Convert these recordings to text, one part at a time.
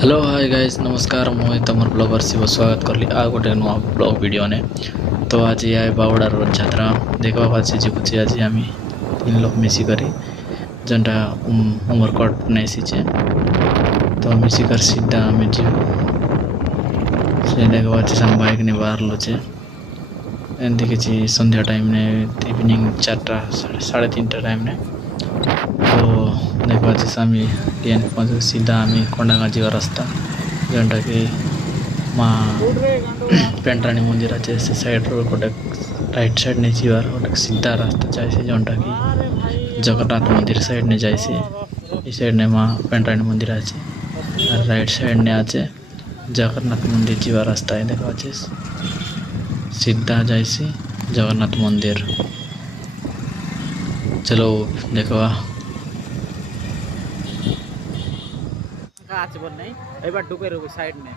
Hello hi guys नमस्कार मुझे तुम ब्लॉगर शिव स्वागत करली आ गोटे नुआ ब्लॉग वीडियो ने। तो आज ये बावड़ार रथयात्रा देखा आज जीवुचे आज आम 3 लोग मिसिकर जेनटा उमरकट नैसीचे तो मिसिकर सीधा आम जीव से देखा आम बाइक ने बाहर लोचे एमती किसी संध्या टाइम ने इवनिंग 4टा 3:30 टाइम ने तो देखा सामी टीएन पहुँच सीधा आम कोंडागा जीवा रास्ता जेनटा कि माँ पेंट्राणी मंदिर अच्छे से साइड रो गोटे राइट साइड ने जीवार गोटे सीधा रास्ता जाए जेनटा कि जगन्नाथ मंदिर साइड ने जाए ये साइड ने माँ पेंट्राणी मंदिर अच्छे और राइट साइड ने आचे जगन्नाथ मंदिर जीवा रास्ता है देखा अच्छे सीधा जाए जगन्नाथ मंदिर। चलो देखा काच बन नहीं ए बार डुके रहो साइड में ए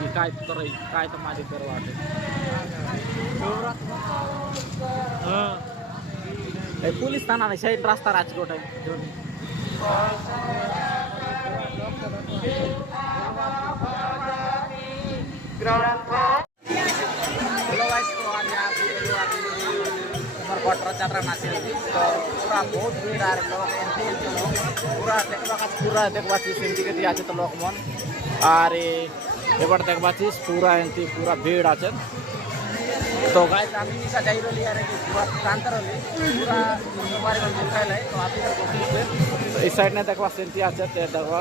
की काय तो मालिक करवाते हां ए पुलिस थाना नहीं साइड रास्ता राजकोट है हेलो गाइस तो आज यहाँ उमरकट रथयात्रा नाची रही तो पूरा बहुत भीड़ आ रहे लोग एंटी लोग पूरा देखा सेमती के आज तो लोक मन और एबार देखा पूरा एंती पूरा भीड़ आचे तो गाइस आम निशा जाई रही यार पूरा शांत रही पूरा हमारे में दिखाई लाई तो आप इधर कोशिश तो इस साइड ने देखा सेमती आचे देखा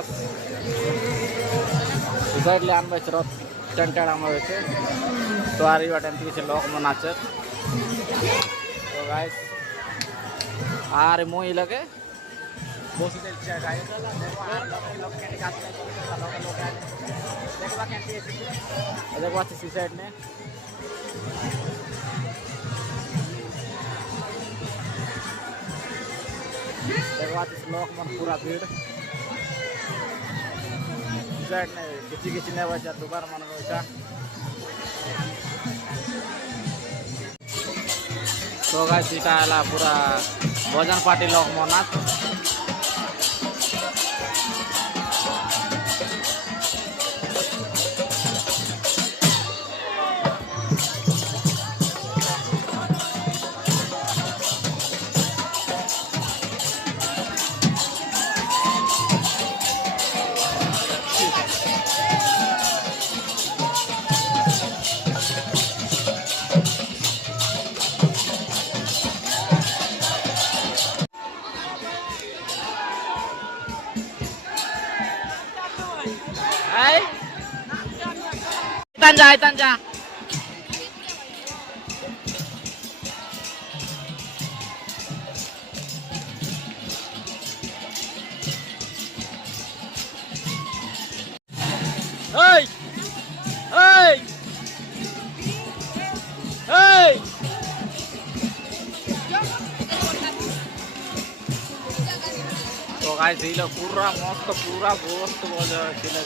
इस साइड ले आन बेच रथ टेंटेड आम बेचे तो आ रही बात एमती किसी लोक मन आचे तो गाइस आरे मोई लगे बस चल गाइस देखो आर लोग के निकाल लोग देखबा केंती देखो अच्छी साइड ने देखो अच्छी लोग मन पूरा भीड़ साइड ने किसी ने बचा दुकान मन बचा तो गाइस इटा हला पूरा भोजन पार्टी लोग मनात tanja hey hey hey तो गाइस ये लोग पूरा मस्त बोल चिल्ला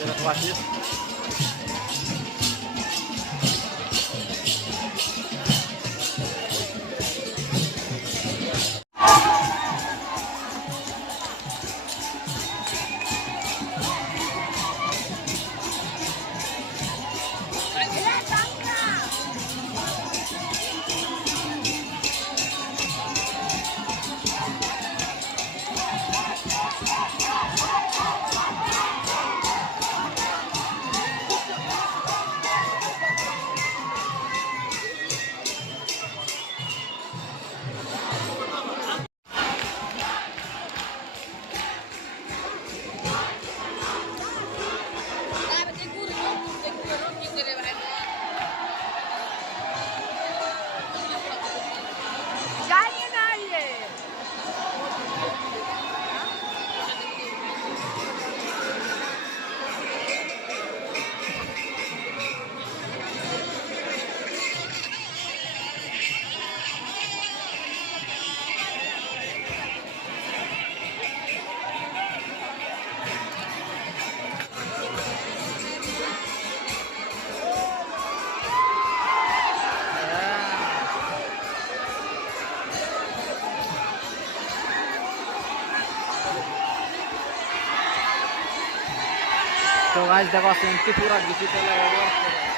तो गाइस देखो सेमती पूरा डिजिटल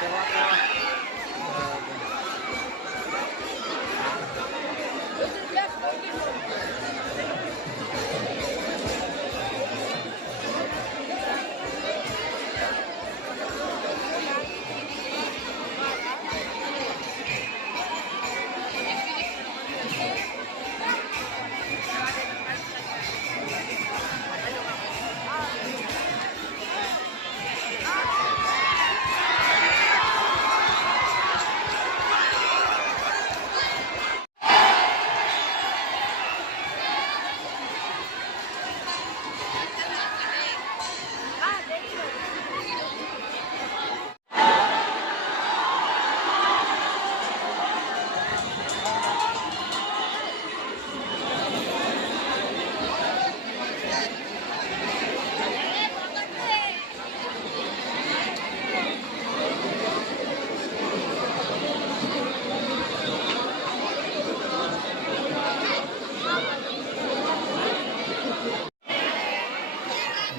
सेवा तो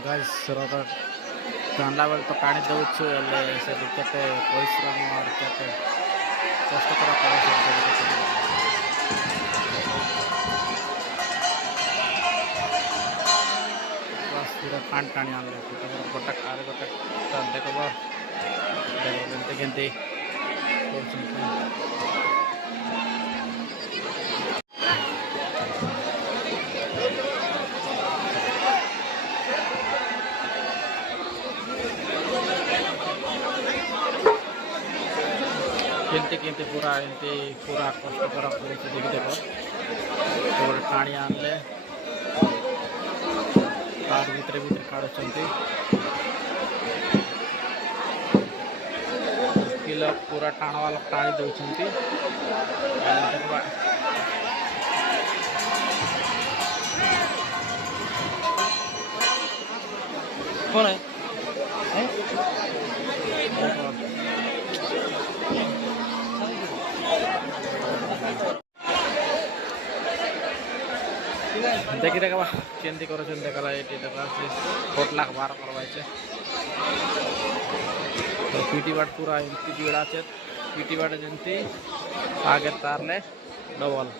गाइस सरकार टाणला बेल तो टाणी दउछु एले से केते परिश्रम और केते कष्ट करा पड़े बस पूरा पान टाणी आनले गोटा कार गोटा देखबो केनते केनते केनते केनते पूरा कष्ट करा पड़े देखो तो टाणी आनले तार भीतर भीतर काढ़ुचंती किलो पूरा टाण वाला टाणी दउचंती देखबा कौन है देखी देखा केंदी कर देखा ये देखा पोटला बार करवाचे तो पीटी बाट पूरा एमती बीड़ा चे पीटी बाट जमती आगे तारले डबल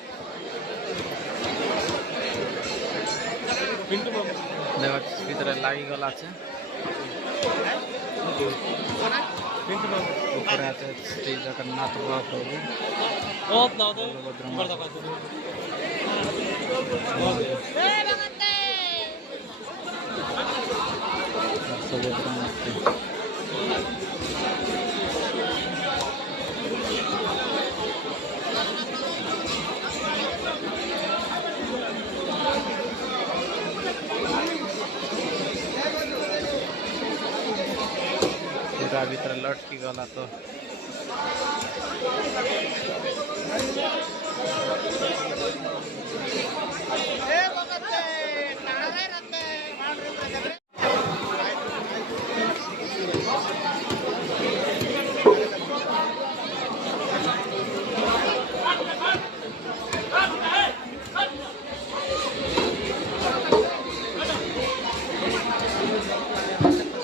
देखा भीतर लगी गला ऊपर श्री जगन्नाथ पूरा भीतर लटकी गला तो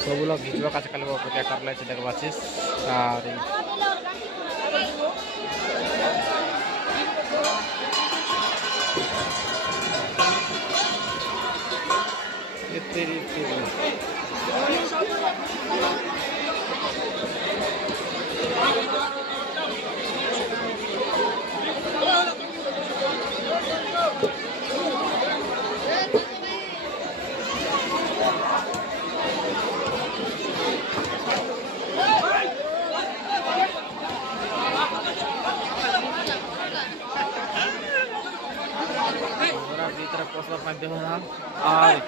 सब लोग घिचवा का चकल अपेक्षा कर ले देखबाचिस और भीतर पोसला और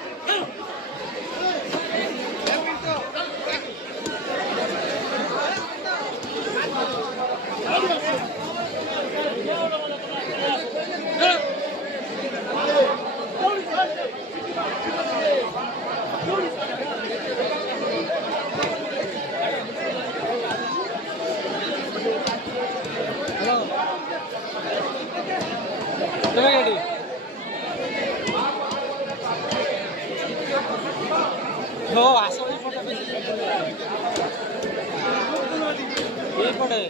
पड़े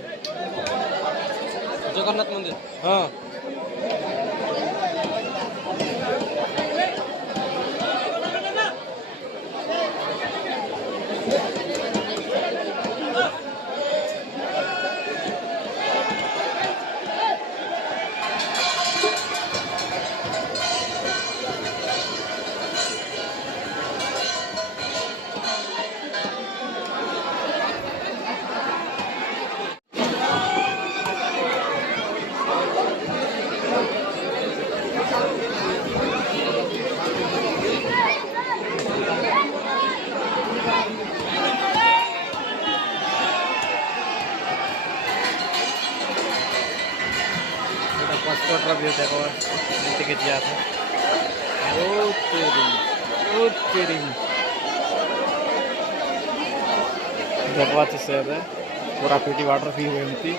जगन्नाथ मंदिर हाँ पासपोर्ट व्यू देखो एमती के दिया था देखवा से पूरा पीटी वाटर फी हुए एमती